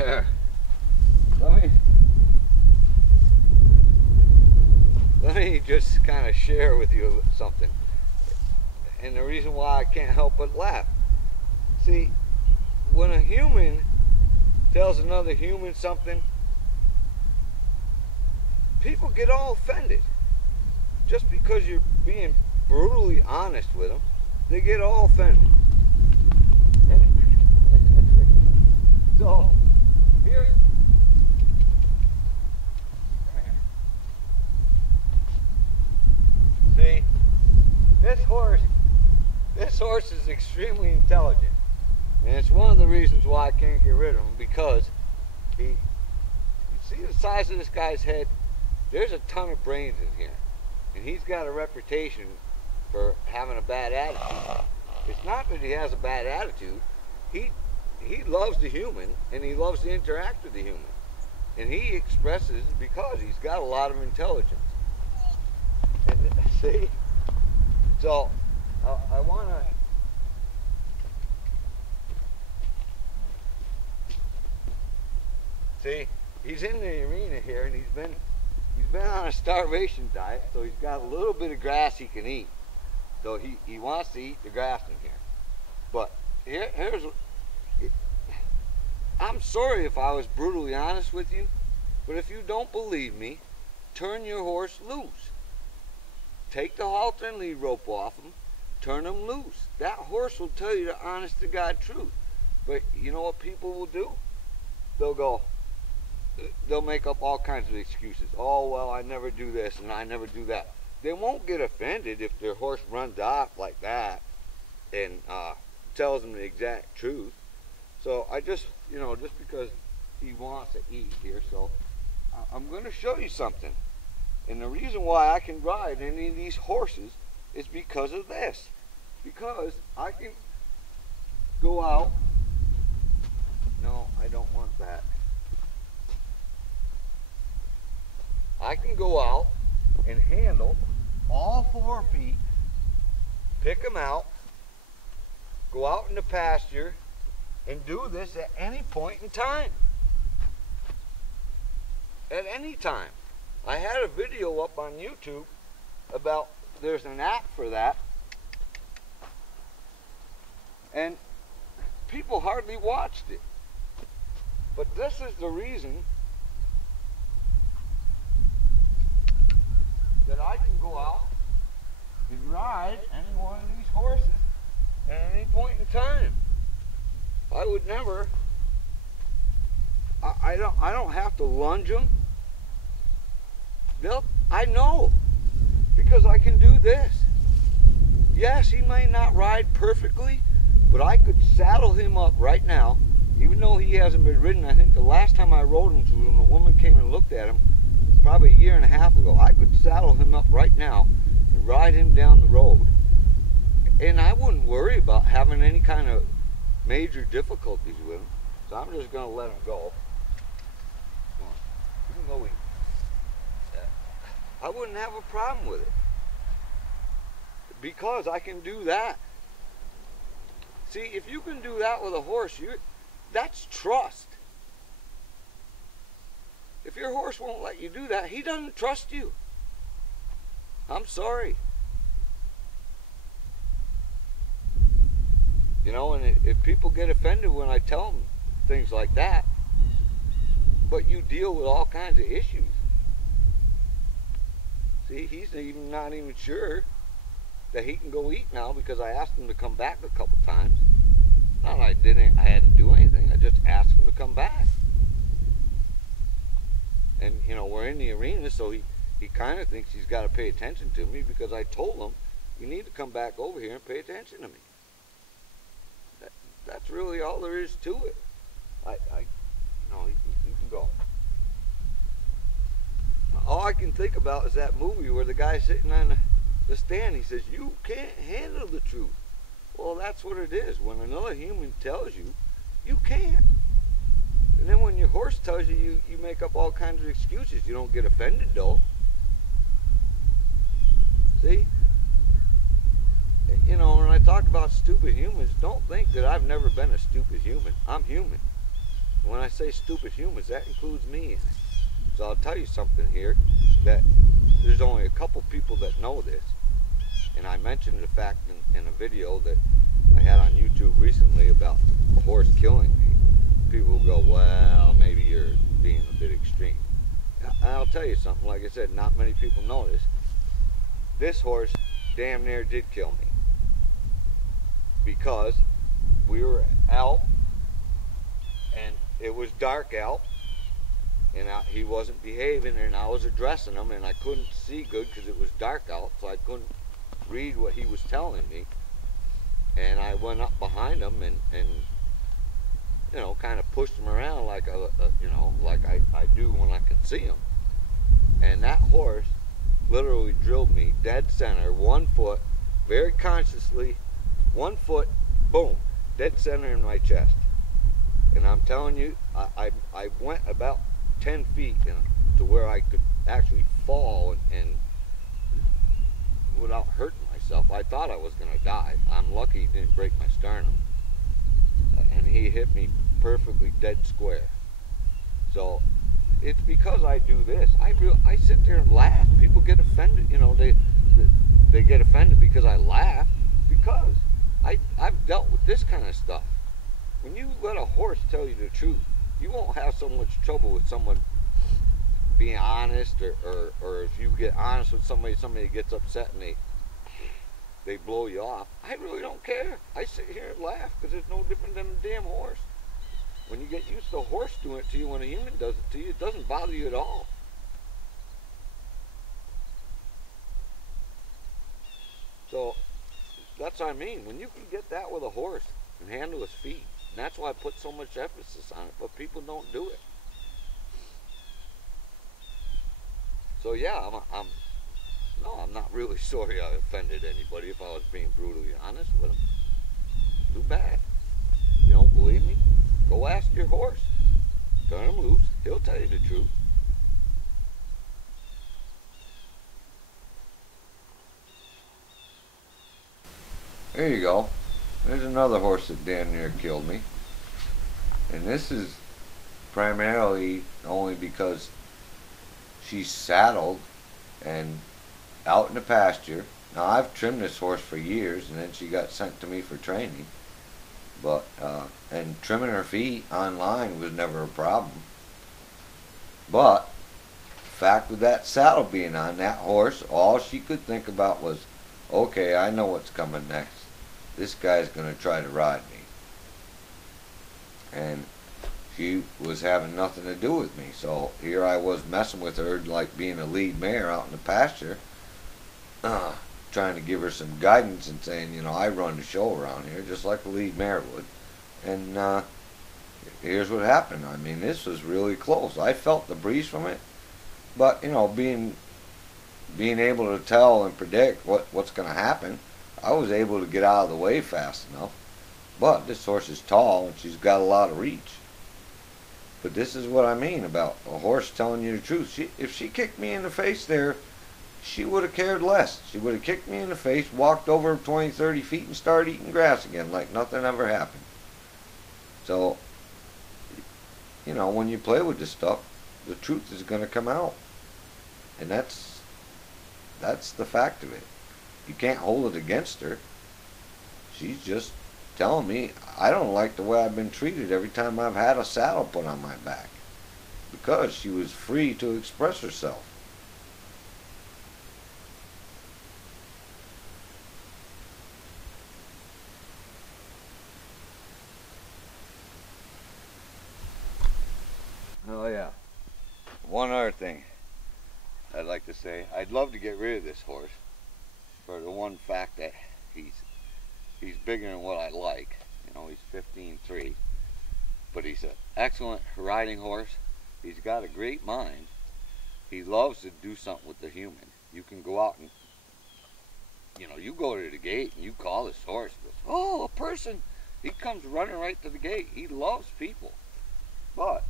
Here, let me just kind of share with you something. And the reason why I can't help but laugh. See, when a human tells another human something, people get all offended. Just because you're being brutally honest with them, they get all offended. So, here, see, this horse is extremely intelligent, and it's one of the reasons why I can't get rid of him, because you see the size of this guy's head. There's a ton of brains in here, and he's got a reputation for having a bad attitude. It's not that he has a bad attitude. He loves the human, and he loves to interact with the human, and he expresses because he's got a lot of intelligence. And see, so I want to. See, he's in the arena here, and he's been on a starvation diet, so he's got a little bit of grass he can eat. So he wants to eat the grass in here. But here's. I'm sorry if I was brutally honest with you, but if you don't believe me, turn your horse loose. Take the halter and lead rope off him, turn him loose. That horse will tell you the honest to God truth. But you know what people will do? They'll make up all kinds of excuses. Oh, well, I never do this and I never do that. They won't get offended if their horse runs off like that and tells them the exact truth. So I just, just because he wants to eat here, so I'm going to show you something. And the reason why I can ride any of these horses is because of this. Because I can go out. No, I don't want that. I can go out and handle all 4 feet, pick them out, go out in the pasture, and do this at any point in time. At any time. I had a video up on YouTube about, there's an app for that, and people hardly watched it. But this is the reason that I can go out and ride any one of these horses at any point in time. I would never, I don't have to lunge them. I know, because I can do this. Yes, he may not ride perfectly, but I could saddle him up right now, even though he hasn't been ridden. I think the last time I rode him to him, a woman came and looked at him, probably a year and a half ago. I could saddle him up right now and ride him down the road. And I wouldn't worry about having any kind of major difficulties with him. So I'm just going to let him go. Come on. You can go eat. I wouldn't have a problem with it. Because I can do that. See, if you can do that with a horse, that's trust. If your horse won't let you do that, he doesn't trust you. I'm sorry. And if people get offended when I tell them things like that, but you deal with all kinds of issues. See, he's not even sure that he can go eat now, because I asked him to come back a couple times. Not that I had to do anything. I just asked him to come back. And, we're in the arena, so he kind of thinks he's got to pay attention to me, because I told him, you need to come back over here and pay attention to me. That's really all there is to it. You can go. All I can think about is that movie where the guy's sitting on the stand, he says, you can't handle the truth. Well, that's what it is. When another human tells you, you can't. And then when your horse tells you, you make up all kinds of excuses. You don't get offended, though. See? When I talk about stupid humans, don't think that I've never been a stupid human. I'm human. When I say stupid humans, that includes me. So I'll tell you something here, that there's only a couple people that know this. And I mentioned the fact in a video that I had on YouTube recently about a horse killing me. People will go, well, maybe you're being a bit extreme. And I'll tell you something, like I said, not many people know this. This horse damn near did kill me. Because we were out, and it was dark out, and he wasn't behaving, and I was addressing him, and I couldn't see good because it was dark out, so I couldn't read what he was telling me. And I went up behind him and you know, kind of pushed him around like like I do when I can see him. And that horse literally drilled me dead center, 1 foot, very consciously, 1 foot, boom, dead center in my chest. And I'm telling you, I went about 10 feet to where I could actually fall and without hurting myself. I thought I was going to die. I'm lucky he didn't break my sternum. And he hit me perfectly dead square. So it's because I do this. I sit there and laugh. People get offended, you know, they get offended because I laugh, because I've dealt with this kind of stuff. When you let a horse tell you the truth, you won't have so much trouble with someone being honest, or if you get honest with somebody gets upset and they blow you off. I really don't care. I sit here and laugh because it's no different than a damn horse. When you get used to a horse doing it to you, when a human does it to you, it doesn't bother you at all. So that's what I mean. When you can get that with a horse and handle his feet, and that's why I put so much emphasis on it, but people don't do it. So yeah, I'm not really sorry I offended anybody if I was being brutally honest with them. Too bad. You don't believe me? Go ask your horse. Turn him loose. He'll tell you the truth. There you go. There's another horse that damn near killed me. And this is primarily only because she's saddled and out in the pasture. Now, I've trimmed this horse for years, and then she got sent to me for training. But and trimming her feet online was never a problem. But the fact with that saddle being on that horse, all she could think about was, okay, I know what's coming next. This guy's going to try to ride me. And she was having nothing to do with me. So here I was messing with her like being a lead mare out in the pasture, trying to give her some guidance and saying, you know, I run the show around here just like a lead mare would. And here's what happened. I mean, this was really close. I felt the breeze from it, but you know, being able to tell and predict what's going to happen, I was able to get out of the way fast enough. But this horse is tall and she's got a lot of reach. But this is what I mean about a horse telling you the truth. If she kicked me in the face there, she would have cared less. She would have kicked me in the face, walked over 20, 30 feet and started eating grass again like nothing ever happened. So, you know, when you play with this stuff, the truth is going to come out. And that's the fact of it. You can't hold it against her. She's just telling me, I don't like the way I've been treated every time I've had a saddle put on my back. Because she was free to express herself. Oh yeah. One other thing I'd like to say. I'd love to get rid of this horse for the one fact that he's bigger than what I like. You know, he's 15.3. But he's an excellent riding horse. He's got a great mind. He loves to do something with the human. You can go out and, you know, you go to the gate and you call this horse. He goes, oh, a person. He comes running right to the gate. He loves people. But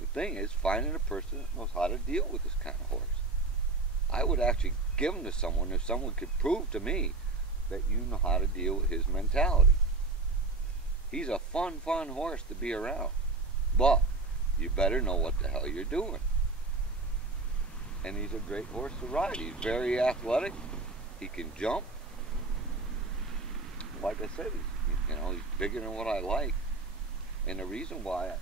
the thing is finding a person that knows how to deal with this kind of horse. I would actually give him to someone if someone could prove to me that you know how to deal with his mentality. He's a fun horse to be around. But you better know what the hell you're doing. And he's a great horse to ride. He's very athletic. He can jump. Like I said, he's bigger than what I like. And the reason why,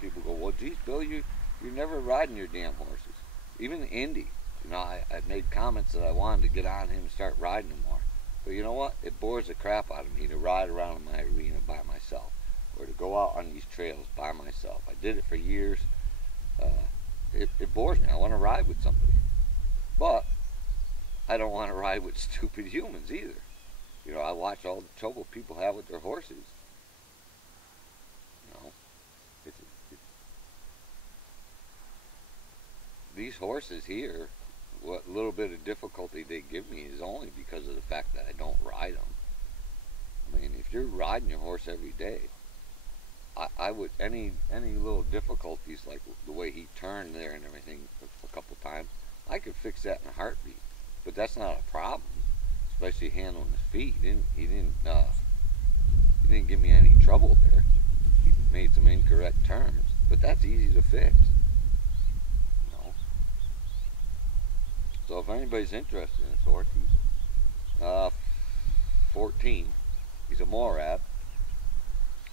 people go, well, geez, Bill, you're never riding your damn horses. Even Indy, I made comments that I wanted to get on him and start riding him more. But you know what? It bores the crap out of me to ride around in my arena by myself, or to go out on these trails by myself. I did it for years. It bores me. I want to ride with somebody. But I don't want to ride with stupid humans either. I watch all the trouble people have with their horses. It's, it's, these horses here, what little bit of difficulty they give me is only because of the fact that I don't ride them. I mean, if you're riding your horse every day, I would, any little difficulties like the way he turned there and everything a couple times, I could fix that in a heartbeat. But that's not a problem, especially handling his feet. He didn't give me any trouble there. He made some incorrect turns, but that's easy to fix. So if anybody's interested in this horse, he's 14. He's a Morab.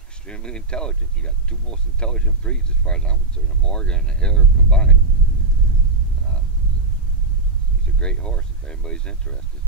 Extremely intelligent. You got two most intelligent breeds as far as I'm concerned, a Morgan and an Arab combined. He's a great horse if anybody's interested.